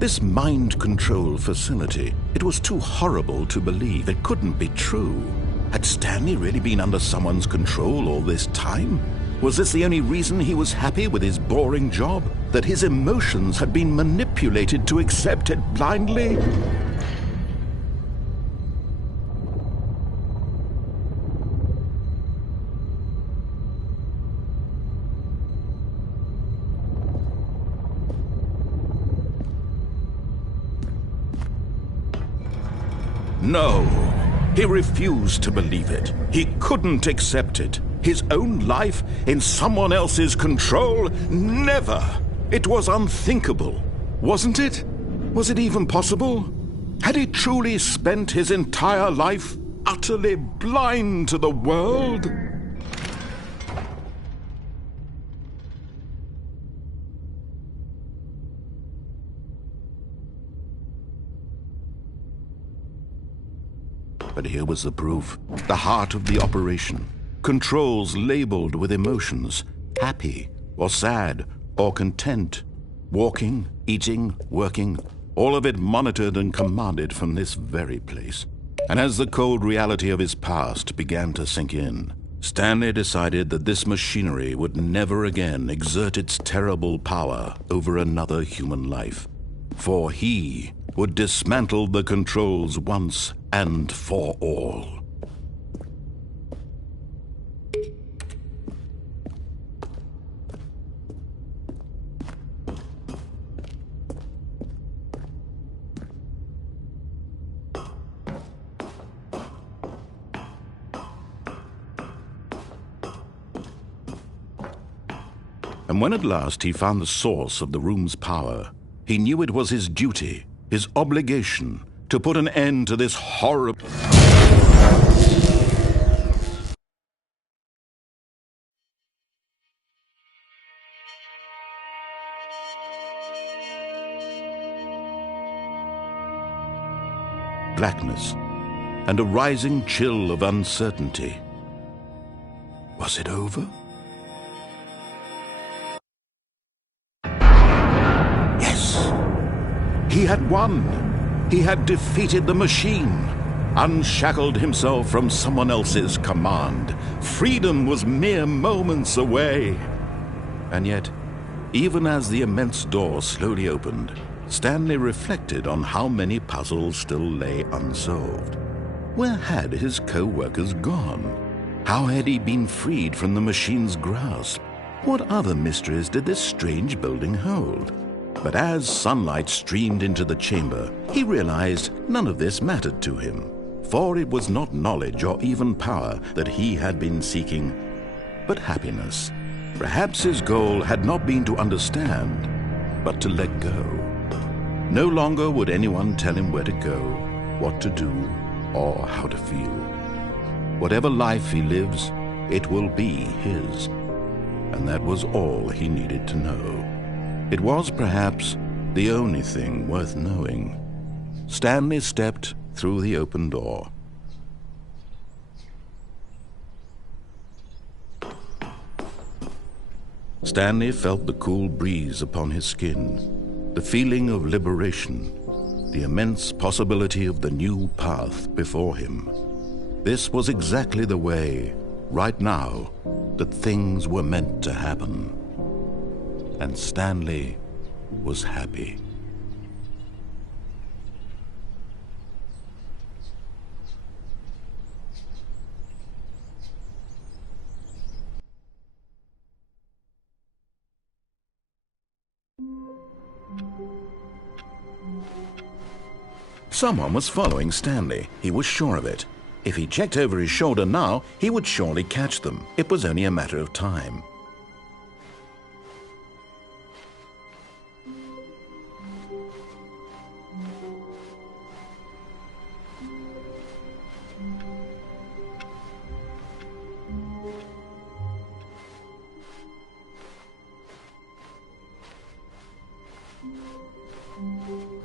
This mind control facility, it was too horrible to believe. It couldn't be true. Had Stanley really been under someone's control all this time? Was this the only reason he was happy with his boring job? That his emotions had been manipulated to accept it blindly? No, he refused to believe it. He couldn't accept it. His own life in someone else's control? Never! It was unthinkable, wasn't it? Was it even possible? Had he truly spent his entire life utterly blind to the world? But here was the proof. The heart of the operation. Controls labeled with emotions. Happy, or sad, or content. Walking, eating, working. All of it monitored and commanded from this very place. And as the cold reality of his past began to sink in, Stanley decided that this machinery would never again exert its terrible power over another human life. For he would dismantle the controls once and for all. And when at last he found the source of the room's power, he knew it was his duty, his obligation, to put an end to this horrible... blackness, and a rising chill of uncertainty. Was it over? Yes! He had won! He had defeated the machine, unshackled himself from someone else's command. Freedom was mere moments away. And yet, even as the immense door slowly opened, Stanley reflected on how many puzzles still lay unsolved. Where had his co-workers gone? How had he been freed from the machine's grasp? What other mysteries did this strange building hold? But as sunlight streamed into the chamber, he realized none of this mattered to him, for it was not knowledge or even power that he had been seeking, but happiness. Perhaps his goal had not been to understand, but to let go. No longer would anyone tell him where to go, what to do, or how to feel. Whatever life he lives, it will be his. And that was all he needed to know. It was perhaps the only thing worth knowing. Stanley stepped through the open door. Stanley felt the cool breeze upon his skin, the feeling of liberation, the immense possibility of the new path before him. This was exactly the way, right now, that things were meant to happen. And Stanley was happy. Someone was following Stanley. He was sure of it. If he checked over his shoulder now, he would surely catch them. It was only a matter of time.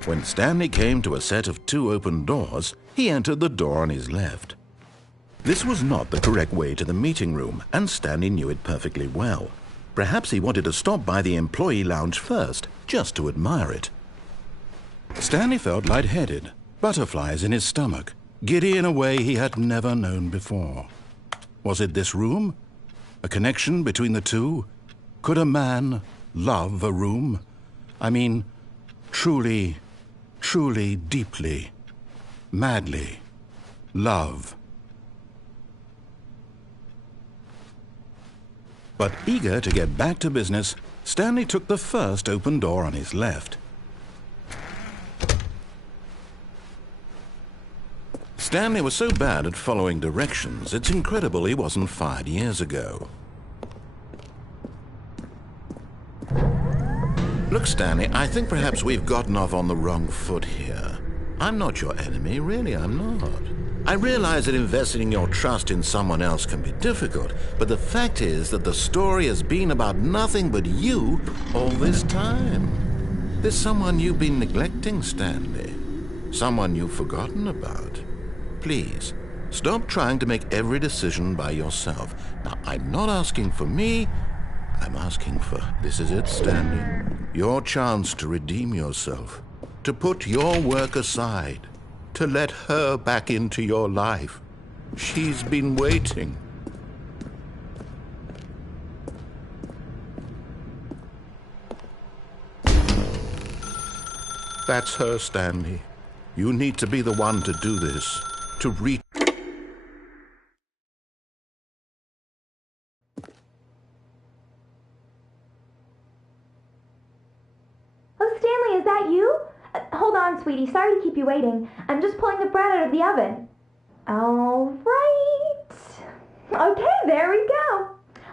When Stanley came to a set of 2 open doors, he entered the door on his left. This was not the correct way to the meeting room, and Stanley knew it perfectly well. Perhaps he wanted to stop by the employee lounge first, just to admire it. Stanley felt lightheaded, butterflies in his stomach, giddy in a way he had never known before. Was it this room? A connection between the two? Could a man love a room? I mean, truly, truly, deeply, madly love. But eager to get back to business, Stanley took the first open door on his left. Stanley was so bad at following directions, it's incredible he wasn't fired years ago. Look, Stanley, I think perhaps we've gotten off on the wrong foot here. I'm not your enemy, really, I'm not. I realize that investing your trust in someone else can be difficult, but the fact is that the story has been about nothing but you all this time. There's someone you've been neglecting, Stanley. Someone you've forgotten about. Please, stop trying to make every decision by yourself. Now, I'm not asking for me, I'm asking for, this is it, Stanley, your chance to redeem yourself, to put your work aside, to let her back into your life. She's been waiting. That's her, Stanley. You need to be the one to do this, to reach. Oh, Stanley, is that you? Hold on, sweetie. Sorry to keep you waiting. I'm just pulling the bread out of the oven. All right. Okay, there we go.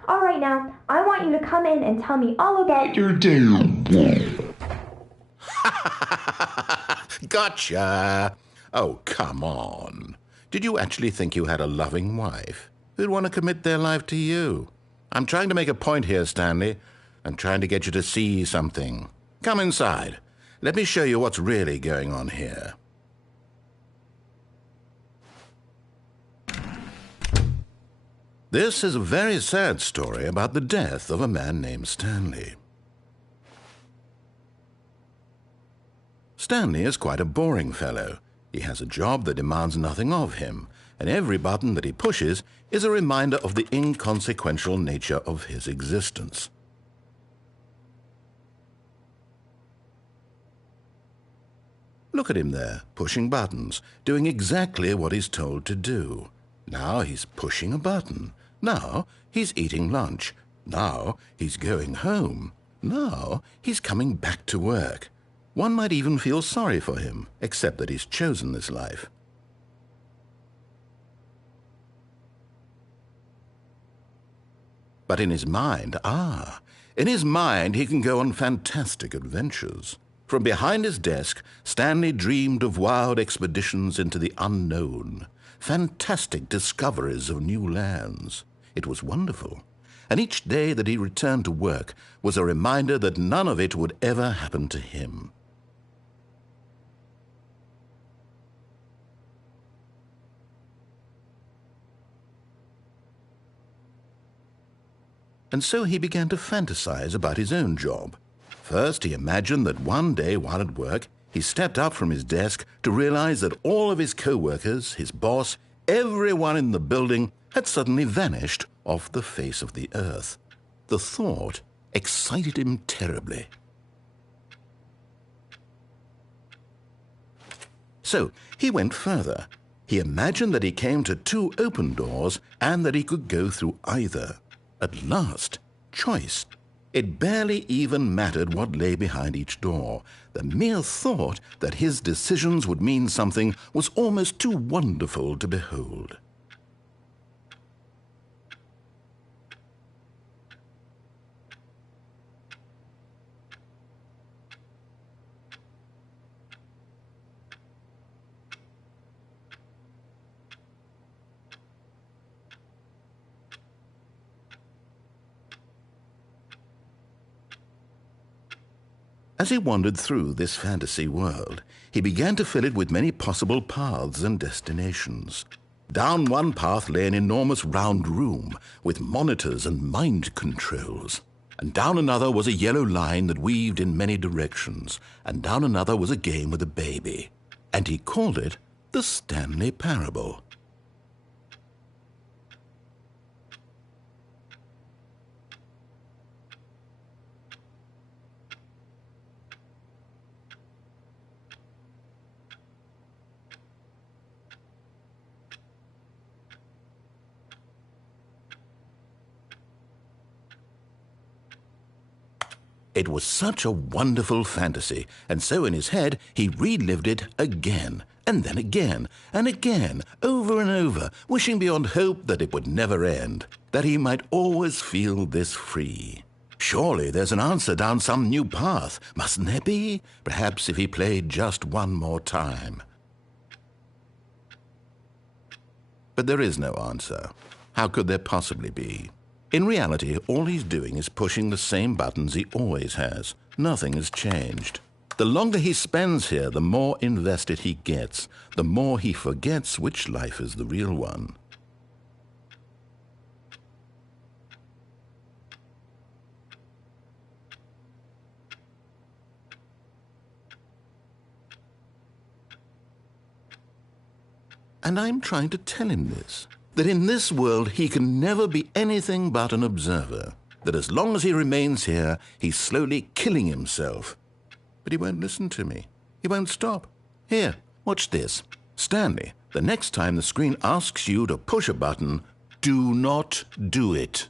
All right, now, I want you to come in and tell me all about your day. Gotcha! Oh, come on. Did you actually think you had a loving wife who'd want to commit their life to you? I'm trying to make a point here, Stanley. I'm trying to get you to see something. Come inside. Let me show you what's really going on here. This is a very sad story about the death of a man named Stanley. Stanley is quite a boring fellow. He has a job that demands nothing of him, and every button that he pushes is a reminder of the inconsequential nature of his existence. Look at him there, pushing buttons, doing exactly what he's told to do. Now he's pushing a button. Now he's eating lunch. Now he's going home. Now he's coming back to work. One might even feel sorry for him, except that he's chosen this life. But in his mind, he can go on fantastic adventures. From behind his desk, Stanley dreamed of wild expeditions into the unknown, fantastic discoveries of new lands. It was wonderful, and each day that he returned to work was a reminder that none of it would ever happen to him. And so he began to fantasize about his own job. First, he imagined that one day while at work, he stepped up from his desk to realize that all of his co-workers, his boss, everyone in the building had suddenly vanished off the face of the earth. The thought excited him terribly. So he went further. He imagined that he came to two open doors and that he could go through either. At last, choice. It barely even mattered what lay behind each door. The mere thought that his decisions would mean something was almost too wonderful to behold. As he wandered through this fantasy world, he began to fill it with many possible paths and destinations. Down one path lay an enormous round room with monitors and mind controls. and down another was a yellow line that weaved in many directions, and down another was a game with a baby, and he called it the Stanley Parable. It was such a wonderful fantasy, and so in his head he relived it again, and then again, and again, over and over, wishing beyond hope that it would never end, that he might always feel this free. Surely there's an answer down some new path, mustn't there be? Perhaps if he played just one more time. But there is no answer. How could there possibly be? In reality, all he's doing is pushing the same buttons he always has. Nothing has changed. The longer he spends here, the more invested he gets, the more he forgets which life is the real one. And I'm trying to tell him this, that in this world he can never be anything but an observer, that as long as he remains here, he's slowly killing himself. But he won't listen to me. He won't stop. Here, watch this. Stanley, the next time the screen asks you to push a button, do not do it.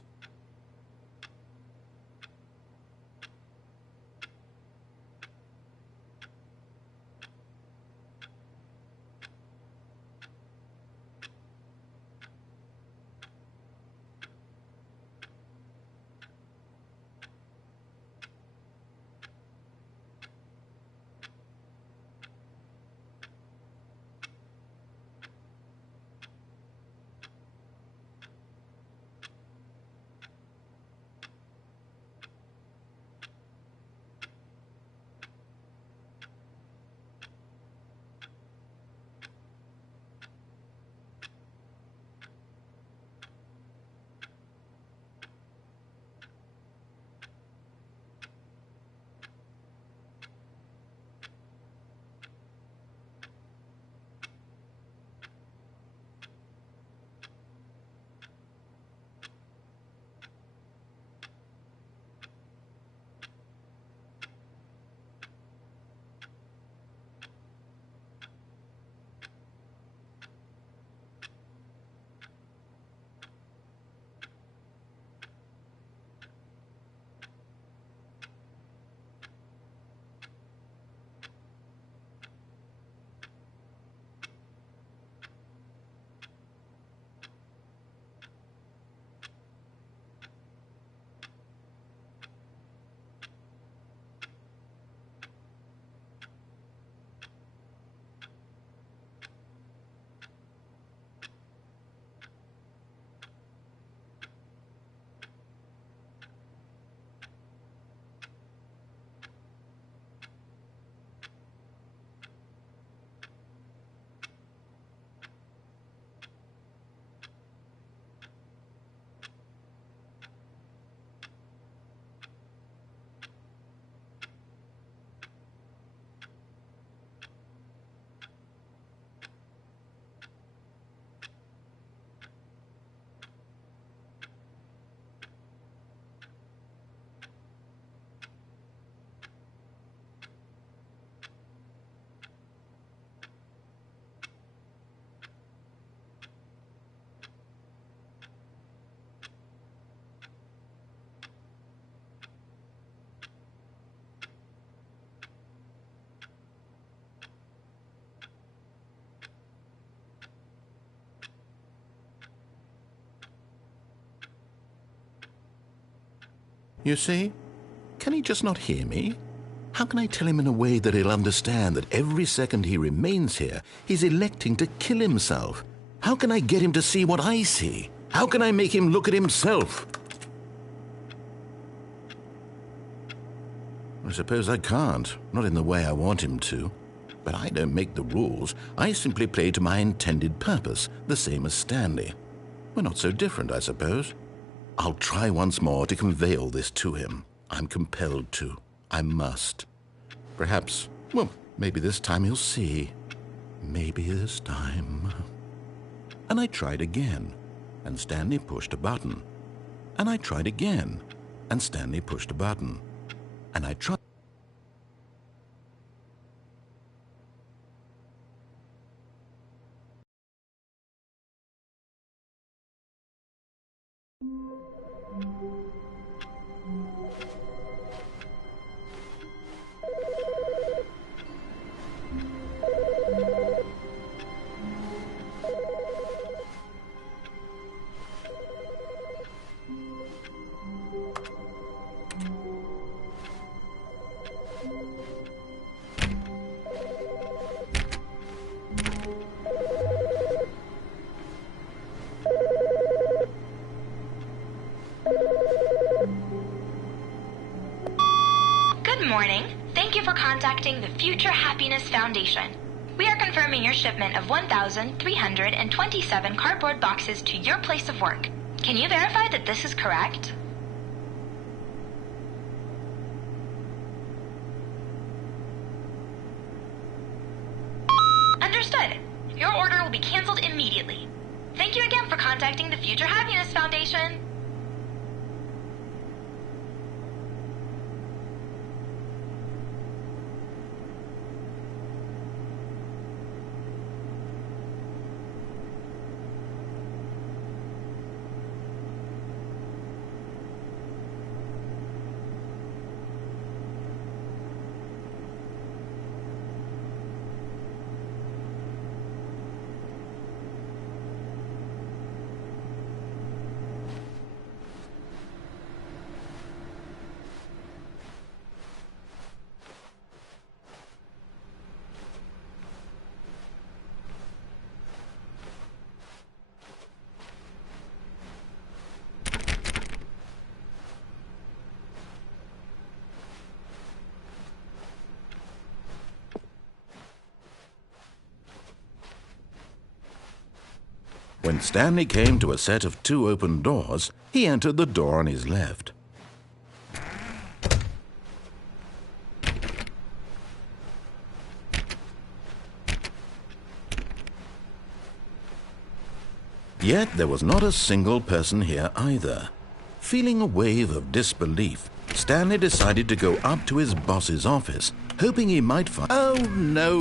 You see? Can he just not hear me? How can I tell him in a way that he'll understand that every second he remains here, he's electing to kill himself? How can I get him to see what I see? How can I make him look at himself? I suppose I can't, not in the way I want him to. But I don't make the rules. I simply play to my intended purpose, the same as Stanley. We're not so different, I suppose. I'll try once more to convey all this to him. I'm compelled to. I must. Perhaps, well, maybe this time he'll see. Maybe this time. And I tried again, and Stanley pushed a button. And I tried again, and Stanley pushed a button. And I tried. Good morning. Thank you for contacting the Future Happiness Foundation. We are confirming your shipment of 1,327 cardboard boxes to your place of work. Can you verify that this is correct? Understood. Your order will be canceled immediately. Thank you again for contacting the Future Happiness Foundation. When Stanley came to a set of 2 open doors, he entered the door on his left. Yet there was not a single person here either. Feeling a wave of disbelief, Stanley decided to go up to his boss's office, hoping he might find... Oh, no,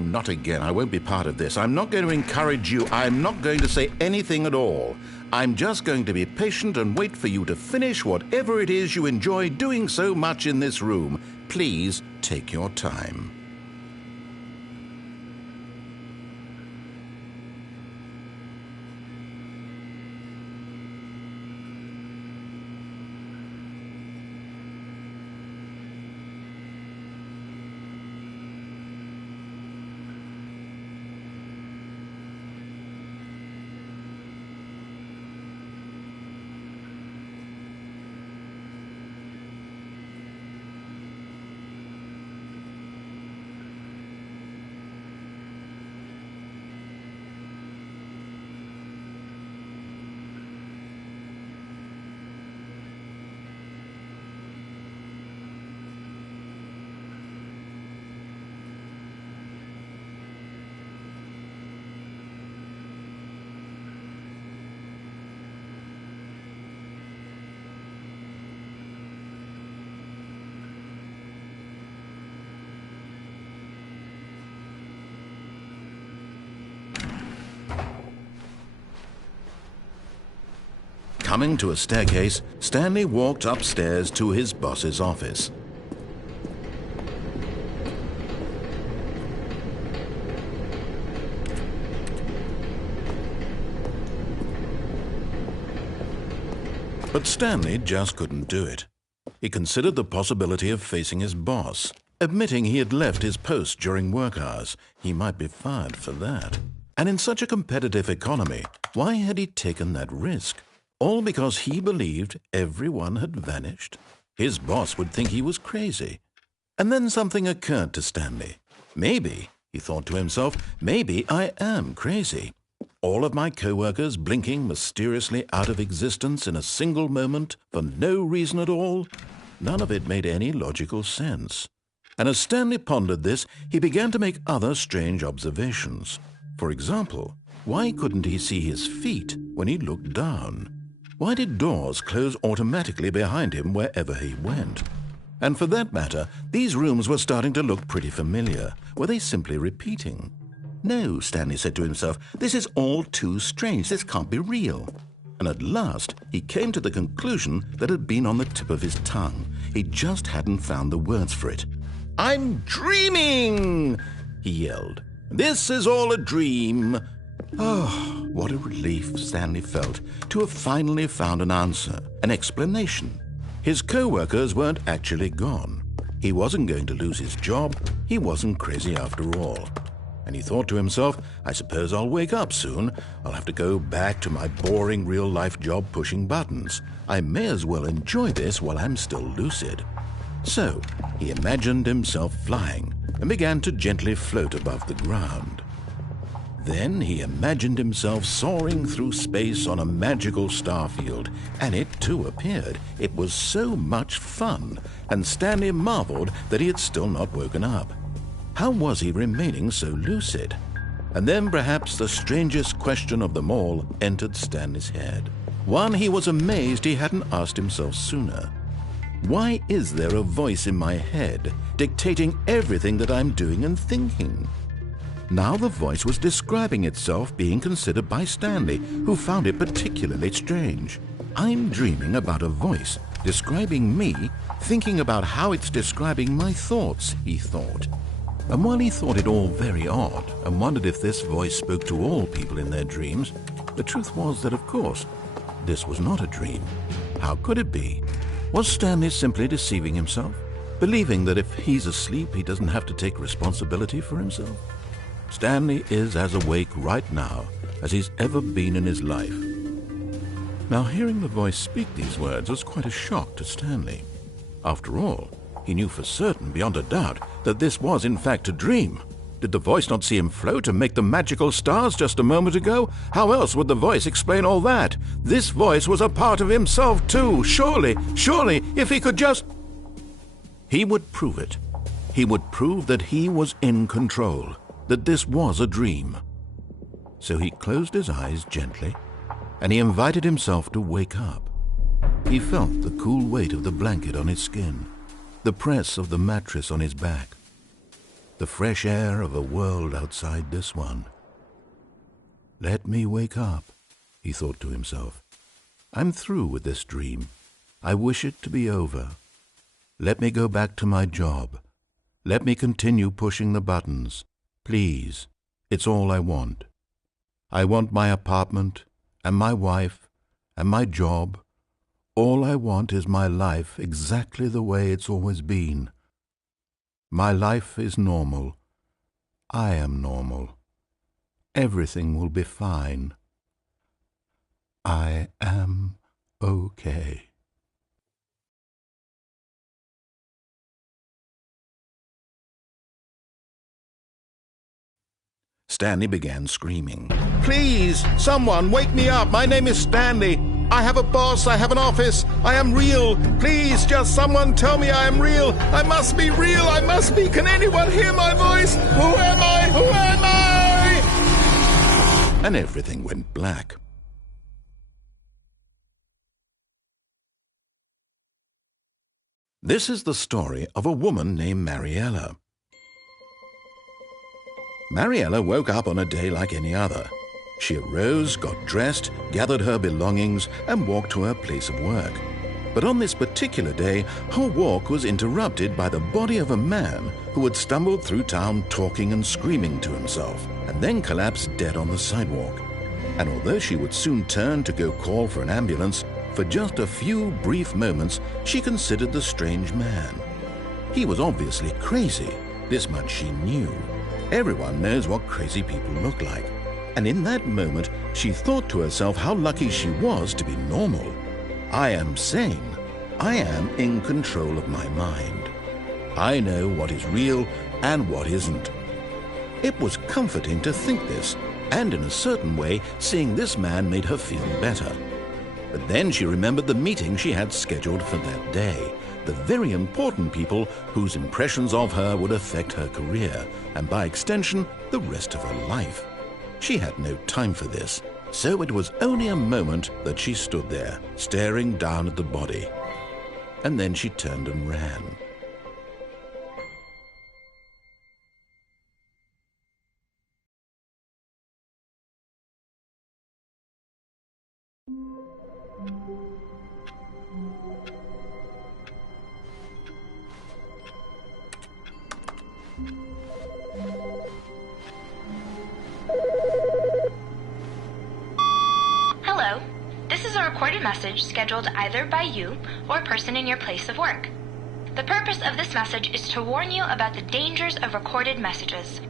not again. I won't be part of this. I'm not going to encourage you. I'm not going to say anything at all. I'm just going to be patient and wait for you to finish whatever it is you enjoy doing so much in this room. Please take your time. Coming to a staircase, Stanley walked upstairs to his boss's office. But Stanley just couldn't do it. He considered the possibility of facing his boss. Admitting he had left his post during work hours, he might be fired for that. And in such a competitive economy, why had he taken that risk? All because he believed everyone had vanished? His boss would think he was crazy. And then something occurred to Stanley. Maybe, he thought to himself, maybe I am crazy. all of my co-workers blinking mysteriously out of existence in a single moment for no reason at all? None of it made any logical sense. And as Stanley pondered this, he began to make other strange observations. For example, why couldn't he see his feet when he looked down? Why did doors close automatically behind him wherever he went? And for that matter, these rooms were starting to look pretty familiar. Were they simply repeating? No, Stanley said to himself, this is all too strange. This can't be real. And at last, he came to the conclusion that had been on the tip of his tongue. He just hadn't found the words for it. "I'm dreaming!" he yelled. "This is all a dream." Oh, what a relief Stanley felt to have finally found an answer, an explanation. His co-workers weren't actually gone. He wasn't going to lose his job. He wasn't crazy after all. And he thought to himself, I suppose I'll wake up soon. I'll have to go back to my boring real-life job pushing buttons. I may as well enjoy this while I'm still lucid. So he imagined himself flying and began to gently float above the ground. Then he imagined himself soaring through space on a magical starfield, and it too appeared. It was so much fun, and Stanley marveled that he had still not woken up. How was he remaining so lucid? And then perhaps the strangest question of them all entered Stanley's head. One he was amazed he hadn't asked himself sooner. Why is there a voice in my head dictating everything that I'm doing and thinking? Now the voice was describing itself being considered by Stanley, who found it particularly strange. I'm dreaming about a voice describing me, thinking about how it's describing my thoughts, he thought. And while he thought it all very odd and wondered if this voice spoke to all people in their dreams, the truth was that, of course, this was not a dream. How could it be? Was Stanley simply deceiving himself, believing that if he's asleep he doesn't have to take responsibility for himself? Stanley is as awake right now as he's ever been in his life. Now, hearing the voice speak these words was quite a shock to Stanley. After all, he knew for certain, beyond a doubt, that this was in fact a dream. Did the voice not see him float and make the magical stars just a moment ago? How else would the voice explain all that? This voice was a part of himself too. Surely, if he could just... He would prove it. He would prove that he was in control, that this was a dream. So he closed his eyes gently, and he invited himself to wake up. He felt the cool weight of the blanket on his skin, the press of the mattress on his back, the fresh air of a world outside this one. Let me wake up, he thought to himself. I'm through with this dream. I wish it to be over. Let me go back to my job. Let me continue pushing the buttons. Please, it's all I want. I want my apartment and my wife and my job. All I want is my life exactly the way it's always been. My life is normal. I am normal. Everything will be fine. I am okay. Stanley began screaming. Please, someone, wake me up. My name is Stanley. I have a boss. I have an office. I am real. Please, just someone tell me I am real. I must be real. I must be. Can anyone hear my voice? Who am I? Who am I? And everything went black. This is the story of a woman named Mariella. Mariella woke up on a day like any other. She arose, got dressed, gathered her belongings, and walked to her place of work. But on this particular day, her walk was interrupted by the body of a man who had stumbled through town talking and screaming to himself, and then collapsed dead on the sidewalk. And although she would soon turn to go call for an ambulance, for just a few brief moments she considered the strange man. He was obviously crazy. This much she knew. Everyone knows what crazy people look like. And in that moment, she thought to herself how lucky she was to be normal. I am sane. I am in control of my mind. I know what is real and what isn't. It was comforting to think this, And in a certain way, seeing this man made her feel better. But then she remembered the meeting she had scheduled for that day, the very important people whose impressions of her would affect her career, and by extension, the rest of her life. She had no time for this, so it was only a moment that she stood there, staring down at the body. And then she turned and ran. Hello. This is a recorded message scheduled either by you or a person in your place of work. The purpose of this message is to warn you about the dangers of recorded messages.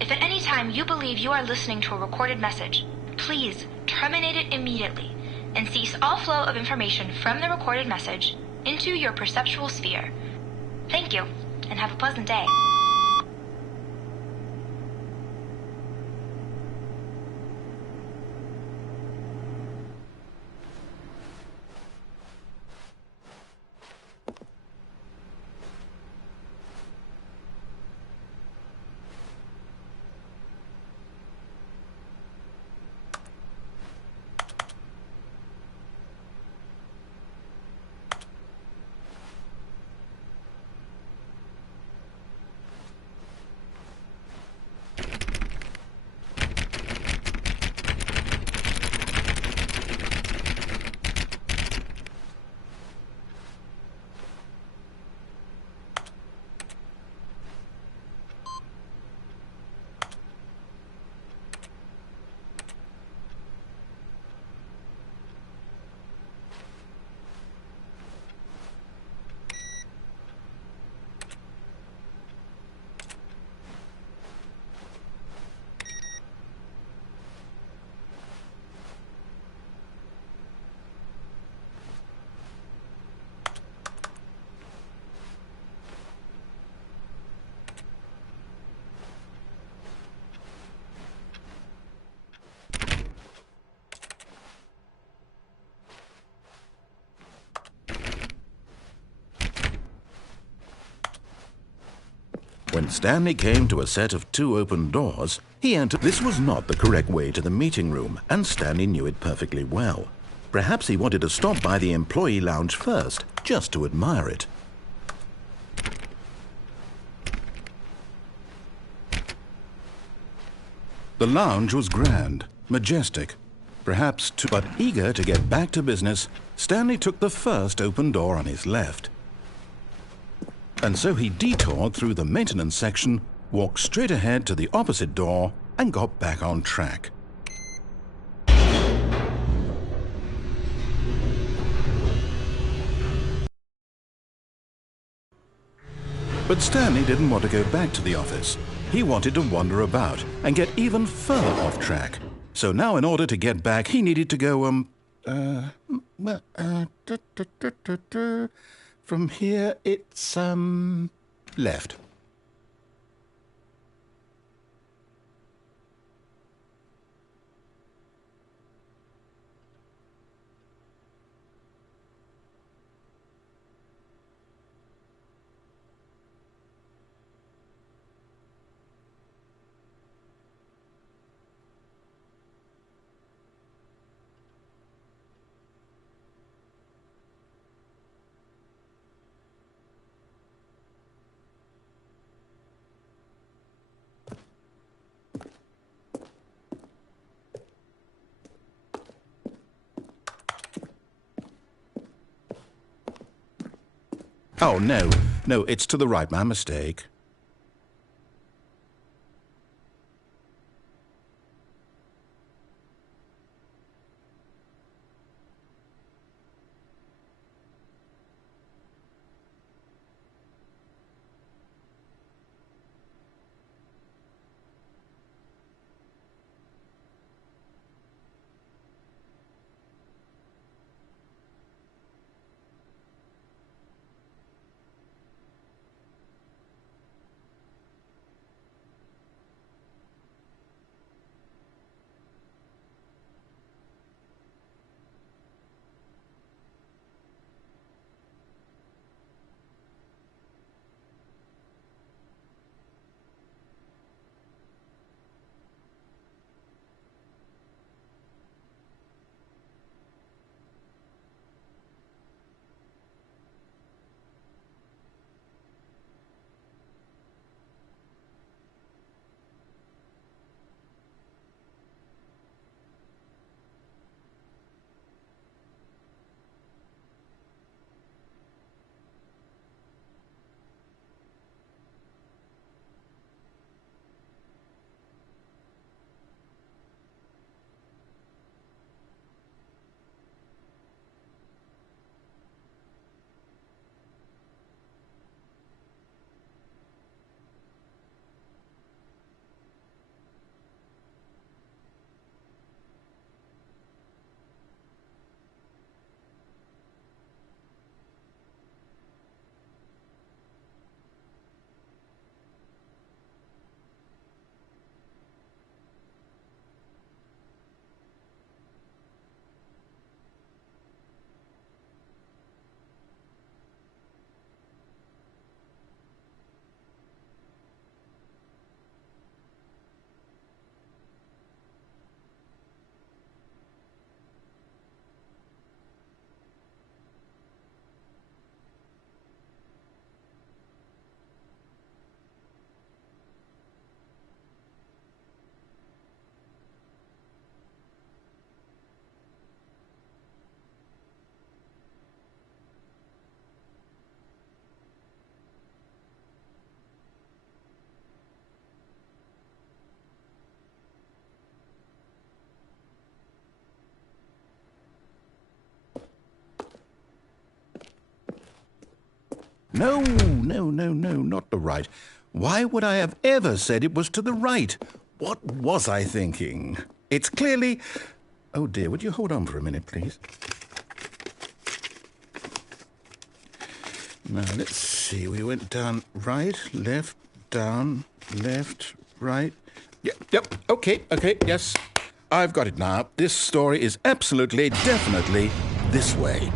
If at any time you believe you are listening to a recorded message, please terminate it immediately and cease all flow of information from the recorded message into your perceptual sphere. Thank you, and have a pleasant day. When Stanley came to a set of 2 open doors, he entered. This was not the correct way to the meeting room, and Stanley knew it perfectly well. Perhaps he wanted to stop by the employee lounge first, just to admire it. The lounge was grand, majestic, perhaps too, but eager to get back to business, Stanley took the first open door on his left. And so he detoured through the maintenance section, walked straight ahead to the opposite door, and got back on track. But Stanley didn't want to go back to the office. He wanted to wander about and get even further off track. So now in order to get back, he needed to go, from here it's, left. Oh, no, it's to the right, my mistake. No, not the right. Why would I have ever said it was to the right? What was I thinking? It's clearly... Oh, dear, would you hold on for a minute, please? Now, let's see. We went down right, left, down, left, right. Yep, okay, yes. I've got it now. This story is absolutely, definitely this way.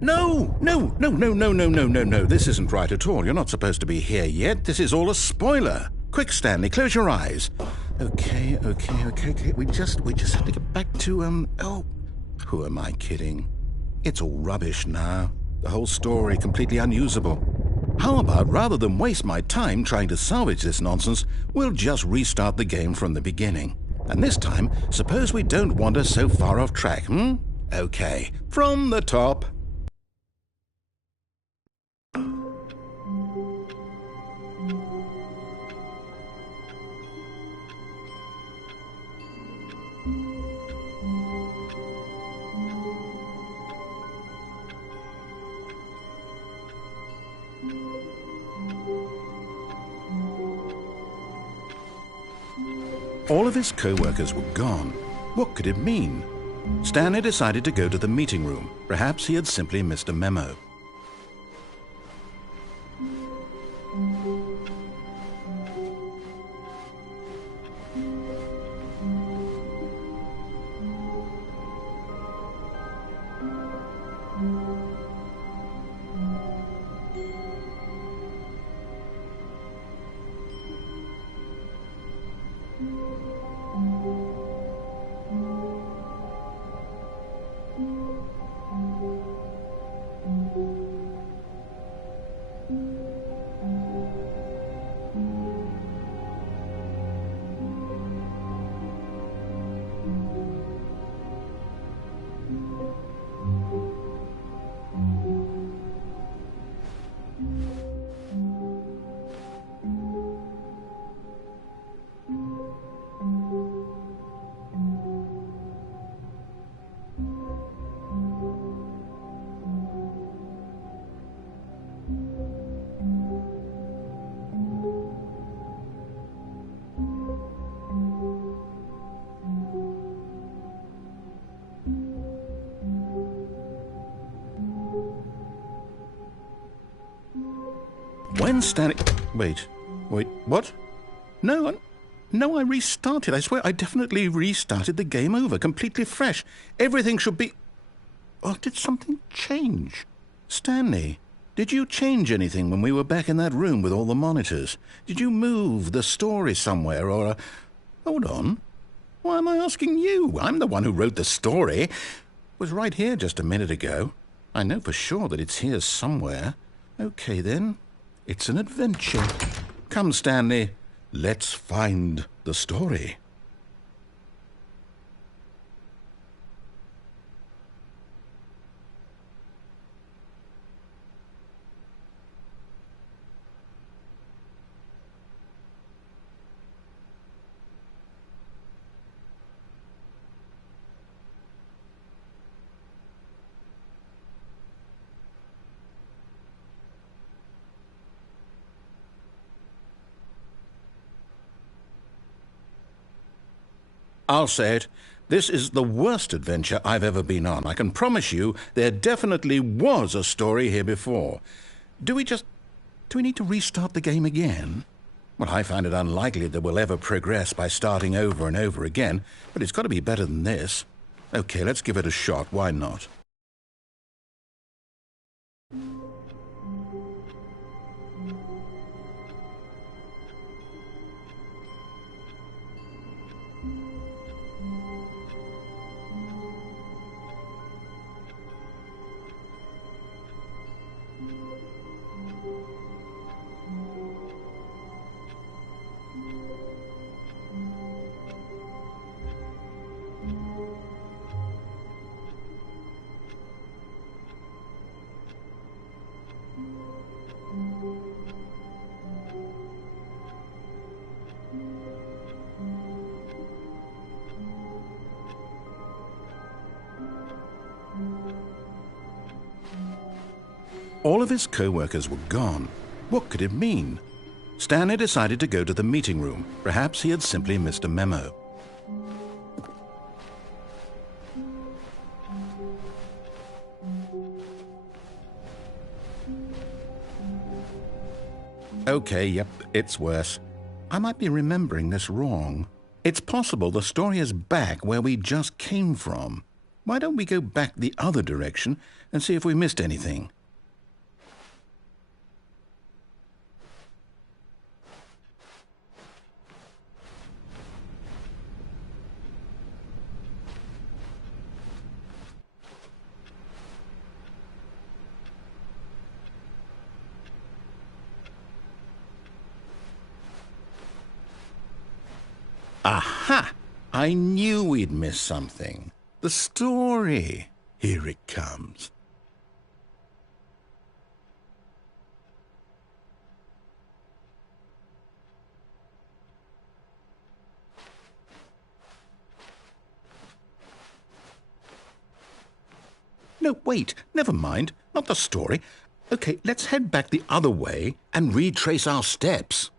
No. This isn't right at all. You're not supposed to be here yet. This is all a spoiler. Quick, Stanley, close your eyes. Okay. We just have to get back to, oh, who am I kidding? It's all rubbish now. The whole story completely unusable. How about, rather than waste my time trying to salvage this nonsense, we'll just restart the game from the beginning. And this time, suppose we don't wander so far off track, Okay, from the top. All of his co-workers were gone. What could it mean? Stanley decided to go to the meeting room. Perhaps he had simply missed a memo. When Stanley... Wait, what? No, I restarted. I swear I definitely restarted the game over, completely fresh. Everything should be... Oh, did something change? Stanley, did you change anything when we were back in that room with all the monitors? Did you move the story somewhere or... Hold on. Why am I asking you? I'm the one who wrote the story. It was right here just a minute ago. I know for sure that it's here somewhere. Okay, then. It's an adventure. Come, Stanley. Let's find the story. I'll say it. This is the worst adventure I've ever been on. I can promise you there definitely was a story here before. Do we need to restart the game again? Well, I find it unlikely that we'll ever progress by starting over and over again, but it's got to be better than this. Okay, let's give it a shot. Why not? All of his co-workers were gone. What could it mean? Stanley decided to go to the meeting room. Perhaps he had simply missed a memo. Okay, yep, it's worse. I might be remembering this wrong. It's possible the story is back where we just came from. Why don't we go back the other direction and see if we missed anything? Aha! I knew we'd miss something. The story. Here it comes. No, wait. Never mind. Not the story. Okay, let's head back the other way and retrace our steps.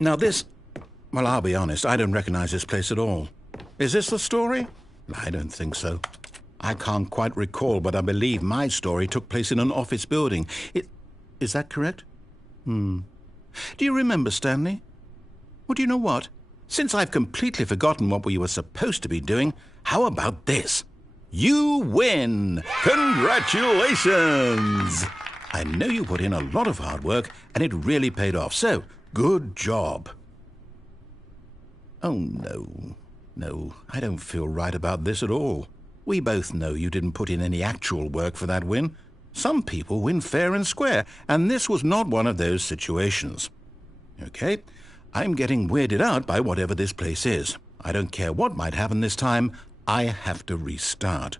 Now this... Well, I'll be honest, I don't recognize this place at all. Is this the story? I don't think so. I can't quite recall, but I believe my story took place in an office building. Is that correct? Do you remember, Stanley? Well, do you know what? Since I've completely forgotten what we were supposed to be doing, how about this? You win! Congratulations! I know you put in a lot of hard work, and it really paid off, so good job. Oh, no. No, I don't feel right about this at all. We both know you didn't put in any actual work for that win. Some people win fair and square, and this was not one of those situations. Okay, I'm getting weirded out by whatever this place is. I don't care what might happen this time. I have to restart.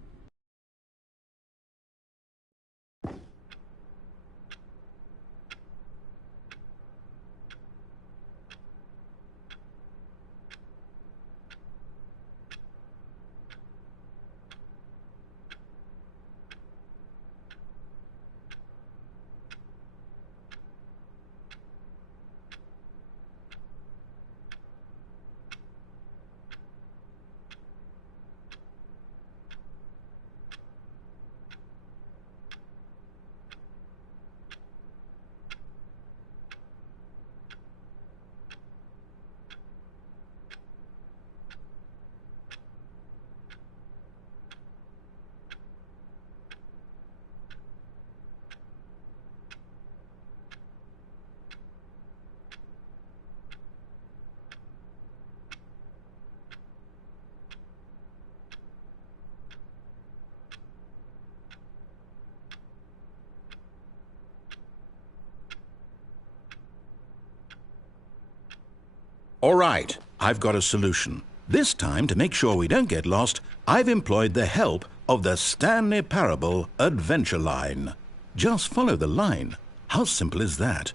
All right, I've got a solution. This time, to make sure we don't get lost, I've employed the help of the Stanley Parable Adventure Line. Just follow the line. How simple is that?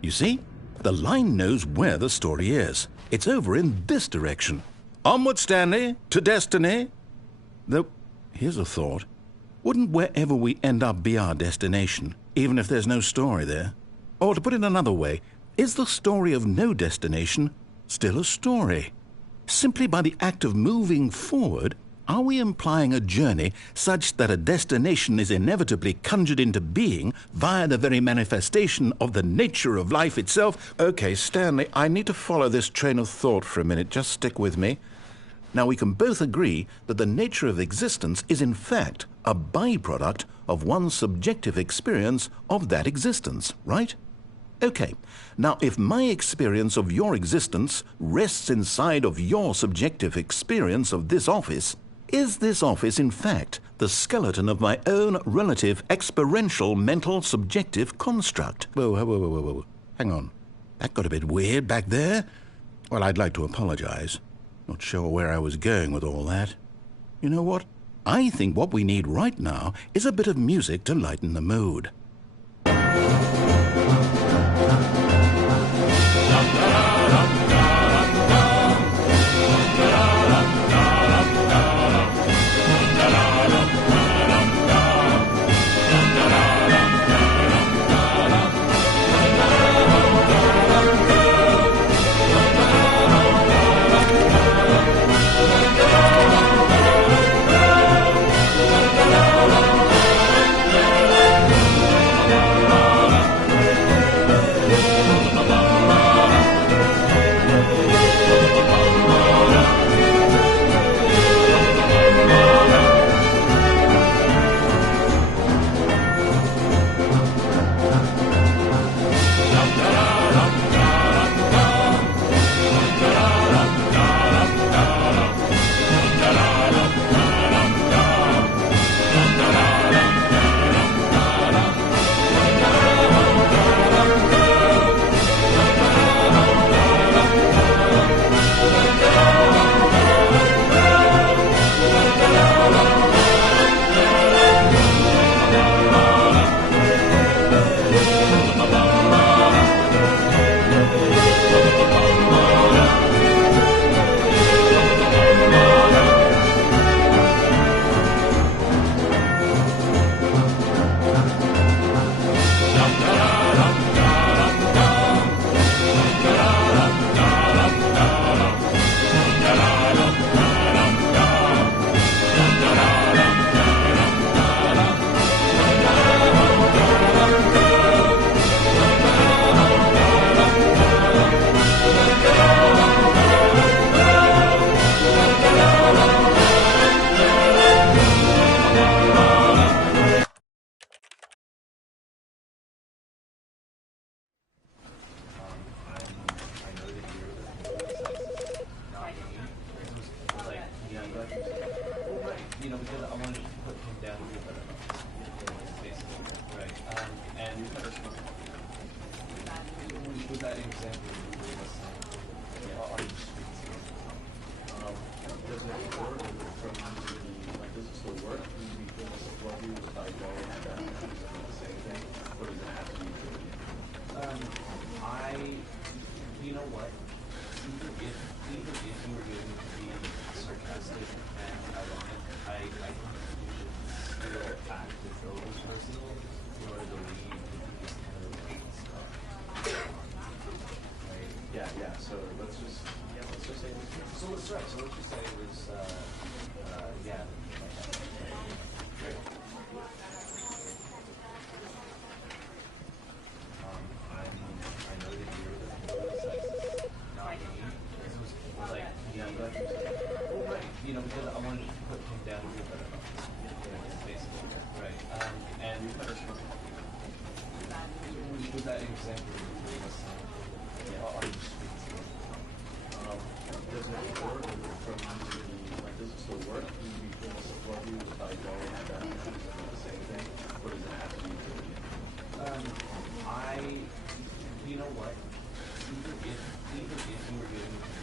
You see? The line knows where the story is. It's over in this direction. Onward, Stanley, to destiny. Though, here's a thought. Wouldn't wherever we end up be our destination, even if there's no story there? Or to put it another way, is the story of no destination still a story? Simply by the act of moving forward, are we implying a journey such that a destination is inevitably conjured into being via the very manifestation of the nature of life itself? Okay, Stanley, I need to follow this train of thought for a minute. Just stick with me. Now, we can both agree that the nature of existence is in fact a byproduct of one's subjective experience of that existence, right? Okay, now if my experience of your existence rests inside of your subjective experience of this office, is this office in fact the skeleton of my own relative experiential mental subjective construct? Whoa. Hang on. That got a bit weird back there. Well, I'd like to apologize. Not sure where I was going with all that. You know what? I think what we need right now is a bit of music to lighten the mood. You know what? Even if you were doing